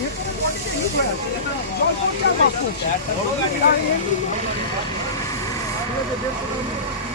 স্থানীয় যারা তোমরা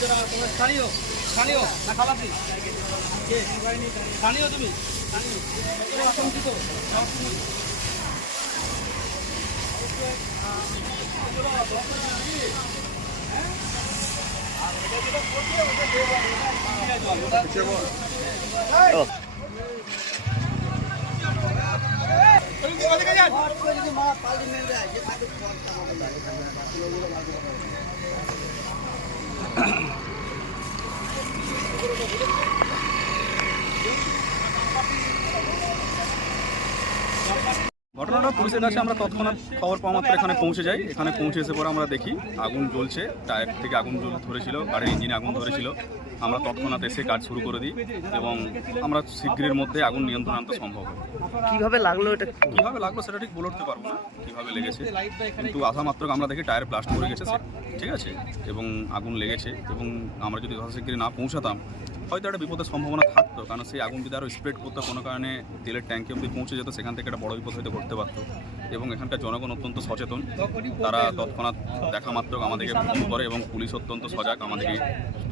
স্থানীয় স্থানীয় না খালাপি স্থানীয় তুমি স্থানীয় Thank you. ঘটনাটা পুলিশের কাছে আমরা তৎক্ষণাৎ খবর পাওয়া মাত্র এখানে পৌঁছে যাই। এখানে পৌঁছে এসে পরে আমরা দেখি আগুন জ্বলছে। টায়ার থেকে আগুন জ্বল ধরেছিল গাড়ির ইঞ্জিনে আগুন ধরেছিল। আমরা তৎক্ষণাৎ এসে কাজ শুরু করে দিই এবং আমরা শীঘ্রের মধ্যে আগুন নিয়ন্ত্রণ আনতে সম্ভব হয় কীভাবে লাগল এটা? কীভাবে লাগল সেটা ঠিক বলে উঠতে পারব না কীভাবে লেগেছে। কিন্তু আসা মাত্র আমরা দেখি টায়ার ব্লাস্ট করে গেছে ঠিক আছে? এবং আগুন লেগেছে এবং আমরা যদি যথাশীঘ্রই না পৌঁছাতাম হয়তো একটা বিপদের সম্ভাবনা থাকতো কারণ সেই আগুন যদি আরও স্প্রেড করতো কোনো কারণে তেলের ট্যাঙ্কে অবধি পৌঁছে যেত সেখান থেকে একটা বড় বিপদ হয়তো ঘটতে পারতো। এবং এখানকার জনগণ অত্যন্ত সচেতন। তারা তৎক্ষণাৎ দেখা মাত্র আমাদেরকে ফোন করে এবং পুলিশ অত্যন্ত সজাগ আমাদেরকে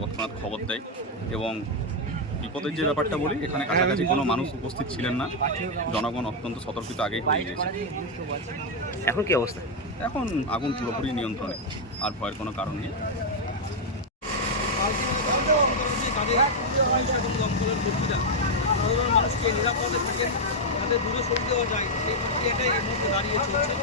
তৎক্ষণাৎ খবর দেয়। এবং বিপদের যে ব্যাপারটা বলি এখানে কাছাকাছি কোনো মানুষ উপস্থিত ছিলেন না। জনগণ অত্যন্ত সতর্কিত আগেই হয়ে গিয়েছে। এখন কি অবস্থা? এখন আগুন পুরোপুরি নিয়ন্ত্রণে আর ভয়ের কোনো কারণ নেই। সাধারণ মানুষকে নিরাপদে থাকেন যাতে দূরে সরিয়ে দেওয়া যায়। সেই প্রক্রিয়াটাই এর মধ্যে দাঁড়িয়ে চলছে।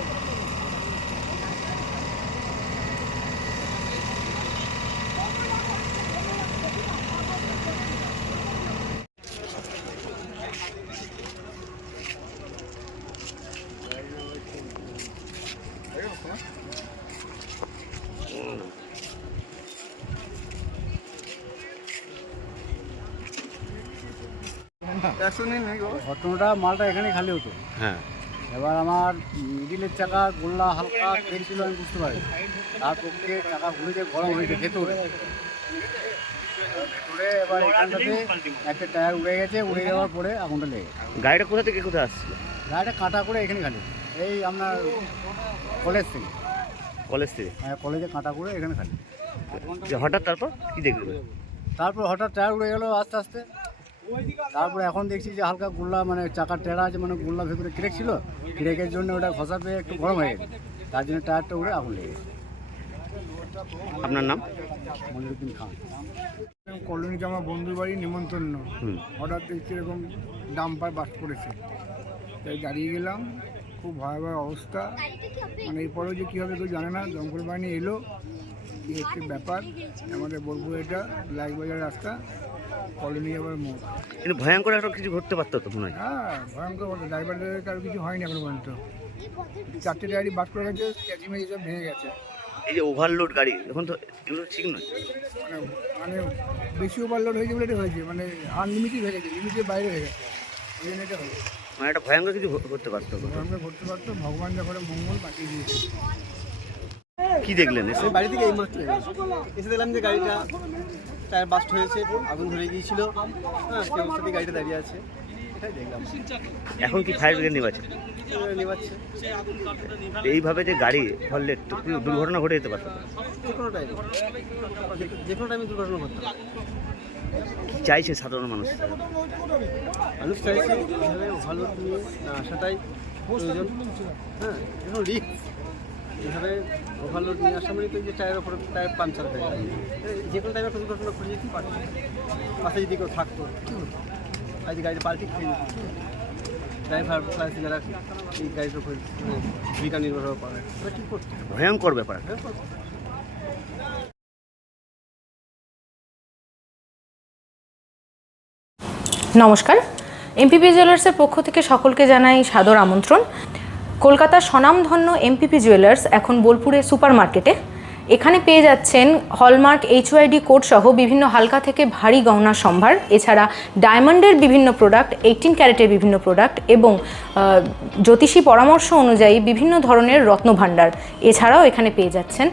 ঘটনাটা মালটা এখানে খালি হতো। হ্যাঁ। এবার আমার মিডিলের চাকা গোল্লা হালকা পেয়েছিল আমি বুঝতে পারি তার পক্ষে চাকা ঘুরে যে গরম হয়েছে ভেতরে। ভেতরে এবার এখানটাতে একটা টায়ার উড়ে গেছে উড়ে যাওয়ার পরে আগুনটা লেগে গাড়িটা কোথা থেকে কোথায় আসছিল? গাড়িটা কাটা করে এখানে খালি। এই আপনার কলেজ থেকে। কলেজ থেকে? হ্যাঁ কলেজে কাটা করে এখানে খালি। হঠাৎ তারপর কি তারপর হঠাৎ টায়ার উড়ে গেল আস্তে আস্তে। তারপরে এখন দেখছি যে হালকা গুল্লা মানে চাকার টেরা আছে মানে গুল্লা ভেতরে ক্রেক ছিল। ক্রেকের জন্য ওটা ঘষা পেয়ে একটু গরম হয়ে গেছে। তার জন্য টায়ারটা উড়ে আগুন লেগে গেছে। আপনার নাম? মনিরুদ্দিন খান। কলোনিতে আমার বন্ধুর বাড়ি নিমন্ত্রণ। হুম। হঠাৎ দেখছি এরকম ডাম্পার বাস পড়েছে তাই দাঁড়িয়ে গেলাম খুব ভয়াবহ অবস্থা। মানে এরপরেও যে কী হবে কেউ জানে না দমকল বাহিনী এলো। এই হচ্ছে ব্যাপার? আমাদের বোলপুর এটা লাইকবাজার রাস্তা। কলোনি আবার মোড়। কিন্তু ভয়ঙ্কর একটা কিছু ঘটতে পারতো তো মনে হয়। হ্যাঁ ভয়ঙ্কর বলতে ড্রাইভারদের কারও কিছু হয়নি এখন পর্যন্ত। চারটে গাড়ি বাস করে গেছে চেঁচিমেচি সব ভেঙে গেছে। এই যে ওভারলোড গাড়ি এখন তো এগুলো ঠিক নয়। মানে মানে বেশি ওভারলোড হয়েছে বলে এটা হয়েছে। মানে আনলিমিটেড হয়ে গেছে লিমিটের বাইরে হয়ে গেছে। ওই জন্য এটা হয়েছে। মানে একটা ভয়ঙ্কর কিছু ঘটতে পারতো। আমরা করতে পারতো ভগবান যখন মঙ্গল পাঠিয়ে দিয়েছে। কি দেখলেন? এসে বাড়ি থেকে এই মাত্র এসে দেখলাম যে গাড়িটা টায়ার বাস্ট হয়েছে আগুন ধরে গিয়েছিল। হ্যাঁ অবস্থাতেই গাড়িটা দাঁড়িয়ে আছে। এটাই দেখলাম। এখন কি ফায়ার ব্রিগেড নিবাচ্ছে নেবাচ্ছে এইভাবে যে গাড়ি ফললে দুর্ঘটনা ঘটে যেতে পারতো যে কোনো টাইমে যে কোনো টাইমে দুর্ঘটনা ঘটতে কি চাইছে সাধারণ মানুষ? মানুষ চাইছে ভালো নিয়ে আসাটাই প্রয়োজন। হ্যাঁ এখন রিস্ক এভাবে ওভারলোড নিয়ে আসা মানে তো যে টায়ারের ওপরে টায়ার পাঞ্চার হয়ে যায় যে কোনো টাইমে দুর্ঘটনা ঘটে যেতেই পারে। পাশে যদি কেউ থাকতো কী হতো আজ গাড়িটা পাল্টি খেয়ে যেত ড্রাইভার প্লাস যারা এই গাড়ির উপরে মানে জীবিকা নির্ভর করে তারা কী করতো? ভয়ঙ্কর ব্যাপার। নমস্কার। এমপিপি জুয়েলার্সের পক্ষ থেকে সকলকে জানাই সাদর আমন্ত্রণ। কলকাতার স্বনামধন্য এমপিপি জুয়েলার্স এখন বোলপুরে সুপার মার্কেটে এখানে পেয়ে যাচ্ছেন হলমার্ক এইচওয়াইডি কোড সহ বিভিন্ন হালকা থেকে ভারী গহনা সম্ভার, এছাড়া ডায়মন্ডের বিভিন্ন প্রোডাক্ট এইটিন ক্যারেটের বিভিন্ন প্রোডাক্ট এবং জ্যোতিষী পরামর্শ অনুযায়ী বিভিন্ন ধরনের রত্নভাণ্ডার এছাড়াও এখানে পেয়ে যাচ্ছেন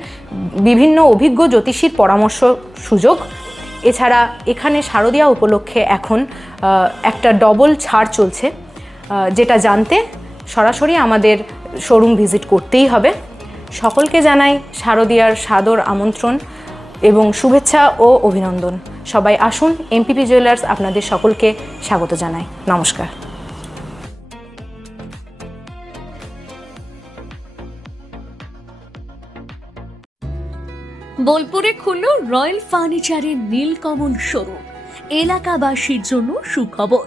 বিভিন্ন অভিজ্ঞ জ্যোতিষীর পরামর্শ সুযোগ। এছাড়া এখানে শারদীয়া উপলক্ষে এখন একটা ডবল ছাড় চলছে যেটা জানতে সরাসরি আমাদের শোরুম ভিজিট করতেই হবে। সকলকে জানাই শারদীয়ার সাদর আমন্ত্রণ এবং শুভেচ্ছা ও অভিনন্দন। সবাই আসুন এমপিপি জুয়েলার্স আপনাদের সকলকে স্বাগত জানাই। নমস্কার। বোলপুরে খুলল রয়্যাল ফার্নিচারের নীলকমল শোরুম এলাকাবাসীর জন্য সুখবর।